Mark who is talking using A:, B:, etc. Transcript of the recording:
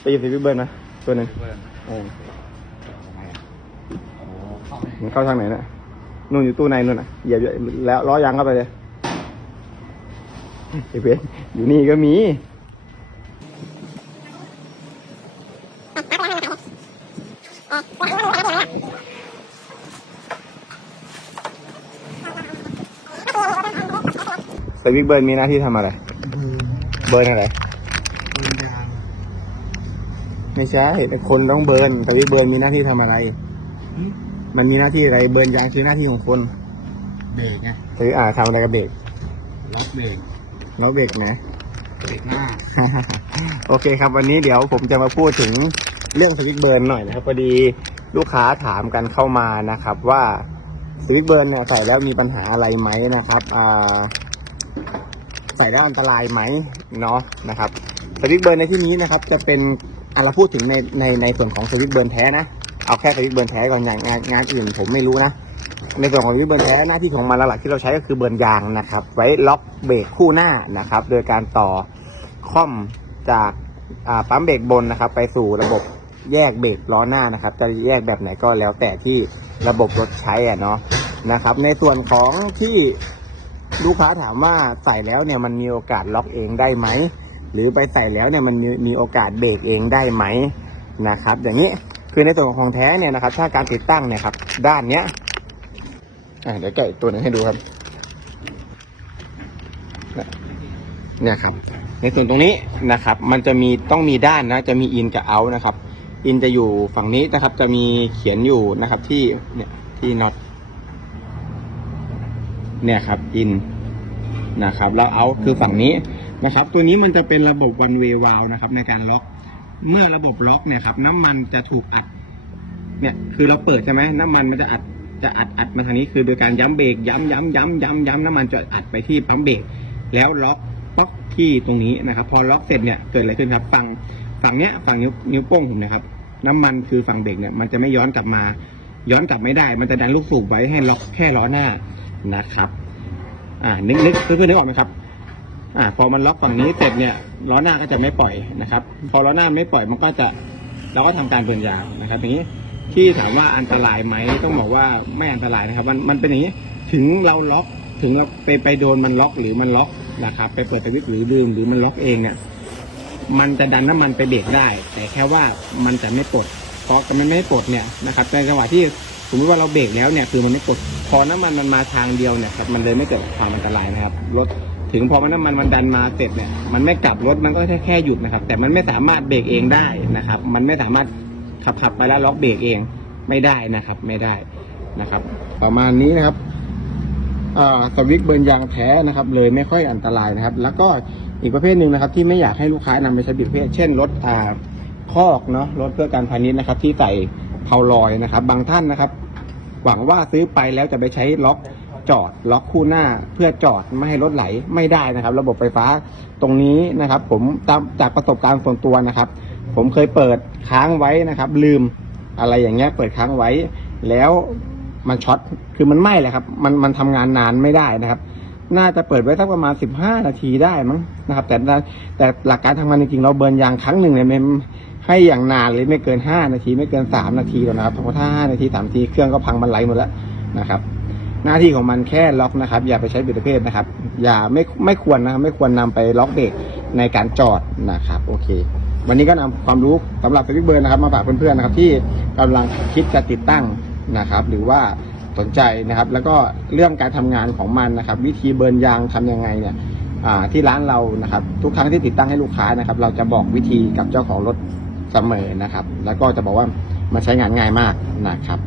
A: ไปหยิบสวิตช์เบิร์นมาตัวหนึ่ง
B: เบิร์น
A: เออ
B: ทำไมอะโอ้เข้าไป
A: มันเข้าทางไหนน่ะนู่นอยู่ตู้ในนู่นน่ะเหยียบอยู่แล้วล้อยางเข้าไปเลยไอ้เพชรอยู่นี่ก็มีสวิตช์เบิร์นมีหน้าที่ทำอะไร เบิร์นอะไร ไม่ใช่แต่คนต้องเบิร์นสวิตช์เบิร์นมีหน้าที่ทำอะไร มันมีหน้าที่อะไรเบิร์นยางคือหน้าที่ของคน
B: เบรกไง
A: หรืออ่าทำอะไรกับเบรก
B: ล็อกเบรก
A: ล้อเบรกนะ
B: เบรกหน้า
A: โอเคครับ วันนี้เดี๋ยวผมจะมาพูดถึงเรื่องสวิตช์เบิร์นหน่อยนะครับพอดีลูกค้าถามกันเข้ามานะครับ ว่าสวิตช์เบิร์นเนี่ยใส่แล้วมีปัญหาอะไรไหมนะครับอ่าใส่แล้วอันตรายไหมเนาะนะครับสวิตช์เบิร์นในที่นี้นะครับ จะเป็น อะเราพูดถึงในในในส่วนของสวิตเบิร์นแท้นะ เอาแค่สวิตเบิร์นแท้ก่อนอย่างงานงานอื่นผมไม่รู้นะ ในส่วนของสวิตเบิร์นแท้หน้าที่ของมันหลักที่เราใช้ก็คือเบิร์นยางนะครับ ไว้ล็อกเบรกคู่หน้านะครับ โดยการต่อค่อมจากอ่าปั๊มเบรกบนนะครับ ไปสู่ระบบแยกเบรกล้อหน้านะครับ จะแยกแบบไหนก็แล้วแต่ที่ระบบรถใช้อะเนาะนะครับ ในส่วนของที่ลูกค้าถามว่าใส่แล้วเนี่ยมันมีโอกาสล็อกเองได้ไหม หรือไปใส่แล้วเนี่ยมันมีมีโอกาสเบรกเองได้ไหมนะครับ อย่างนี้คือในส่วนของแท้เนี่ยนะครับ ถ้าการติดตั้งเนี่ยครับ ด้านเนี้ยอ่าเดี๋ยวแกะอีกตัวหนึ่งให้ดูครับเนี่ยครับ ในส่วนตรงนี้นะครับ มันจะมีต้องมีด้านนะ จะมีอินกับเอานะครับ อินจะอยู่ฝั่งนี้นะครับ จะมีเขียนอยู่นะครับที่เนี่ยที่น็อตเนี่ยครับอินนะครับ แล้วเอาคือฝั่งนี้ นะครับ ตัวนี้มันจะเป็นระบบ one way valve นะครับ ในการล็อก เมื่อระบบล็อกเนี่ยครับ น้ำมันจะถูกอัด เนี่ย คือเราเปิดใช่ไหมน้ำมันมันจะอัด จะอัดอัดมาทางนี้ คือโดยการย้ำเบรก ย้ำย้ำย้ำย้ำย้ำน้ำมันจะอัดไปที่ปั๊มเบรก แล้วล็อกป๊อกที่ตรงนี้นะครับ พอล็อกเสร็จเนี่ย เกิดอะไรขึ้นครับ ฝั่ง ฝั่งเนี้ย ฝั่งนิ้วนิ้วโป้งผมนะครับ น้ำมันคือฝั่งเบรกเนี่ย มันจะไม่ย้อนกลับมา ย้อนกลับไม่ได้ มันจะดันลูกสูบไว้ให้ล็อกแค่ล้อหน้านะครับ อ่า นึกนึกเพื่อนๆนึกออกไหมครับ อ่าพอมันล็อกฝั่งนี้เสร็จเนี่ยล้อหน้าก็จะไม่ปล่อยนะครับ พอล้อหน้าไม่ปล่อยมันก็จะเราก็ทำการเบิร์นยาวนะครับอย่างนี้ที่ถามว่าอันตรายไหมต้องบอกว่าไม่อันตรายนะครับ มันมันเป็นอย่างนี้ถึงเราล็อกถึงเราไปไปโดนมันล็อกหรือมันล็อกนะครับ ไปเปิดสวิตช์หรือลืมหรือมันล็อกเองเนี่ยมันจะดันน้ำมันไปเบรกได้ แต่แค่ว่ามันจะไม่ปลดเพราะมันไม่ปลดเนี่ยนะครับในจังหวะที่ สมมติว่าเราเบรกแล้วเนี่ยคือมันไม่ปลดพอน้ำมันมันมาทางเดียวเนี่ยครับมันเลยไม่เกิดความอันตรายนะครับรถถึงพอมันน้ำมันมันดันมาเสร็จเนี่ยมันไม่กลับรถมันก็แค่แค่หยุดนะครับ แต่มันไม่สามารถเบรกเองได้นะครับ มันไม่สามารถขับขับไปแล้วล็อกเบรกเองไม่ได้นะครับ ไม่ได้นะครับ ประมาณนี้นะครับสวิตเบิร์นยางแท้นะครับ เลยไม่ค่อยอันตรายนะครับ แล้วก็อีกประเภทหนึ่งนะครับ ที่ไม่อยากให้ลูกค้านำไปใช้ผิดประเภทเช่นรถอ่าคอกเนาะรถเพื่อการพาณิชย์นะครับ ที่ใส่ เพาลอยนะครับ บางท่านนะครับ หวังว่าซื้อไปแล้วจะไปใช้ล็อกจอดล็อกคู่หน้าเพื่อจอดไม่ให้รถไหลไม่ได้นะครับ ระบบไฟฟ้าตรงนี้นะครับ ผมตามจากประสบการณ์ส่วนตัวนะครับ ผมเคยเปิดค้างไว้นะครับ ลืมอะไรอย่างเงี้ยเปิดค้างไว้ แล้วมันช็อตคือมันไหม้เลยครับ มันมันทำงานนานไม่ได้นะครับ น่าจะเปิดไว้สักประมาณ 15 นาทีได้มั้งนะครับ แต่แต่หลักการทำงานจริงๆเราเบิร์นยางครั้งหนึ่งเนี่ยมัน ให้อย่างนานเลยไม่เกิน 5 นาทีไม่เกิน 3 นาทีหรอกนะครับเพราะถ้า 5 นาที 3 นาทีเครื่องก็พังมันไหลหมดแล้วนะครับ หน้าที่ของมันแค่ล็อกนะครับ อย่าไปใช้บิดเพศนะครับ อย่าไม่ไม่ควรนะครับไม่ควรนำไปล็อกเบรกในการจอดนะครับโอเค วันนี้ก็นำความรู้สำหรับสวิตช์เบิร์นนะครับ มาฝากเพื่อนๆนะครับ ที่กำลังคิดจะติดตั้งนะครับ หรือว่าสนใจนะครับ แล้วก็เรื่องการทำงานของมันนะครับ วิธีเบิร์นยางทำยังไงเนี่ยที่ร้านเรานะครับ ทุกครั้งที่ติดตั้งให้ลูกค้านะครับ เราจะบอกวิธีกับเจ้าของรถ เสมอนะครับ แล้วก็จะบอกว่ามันใช้งานง่ายมากนะครับ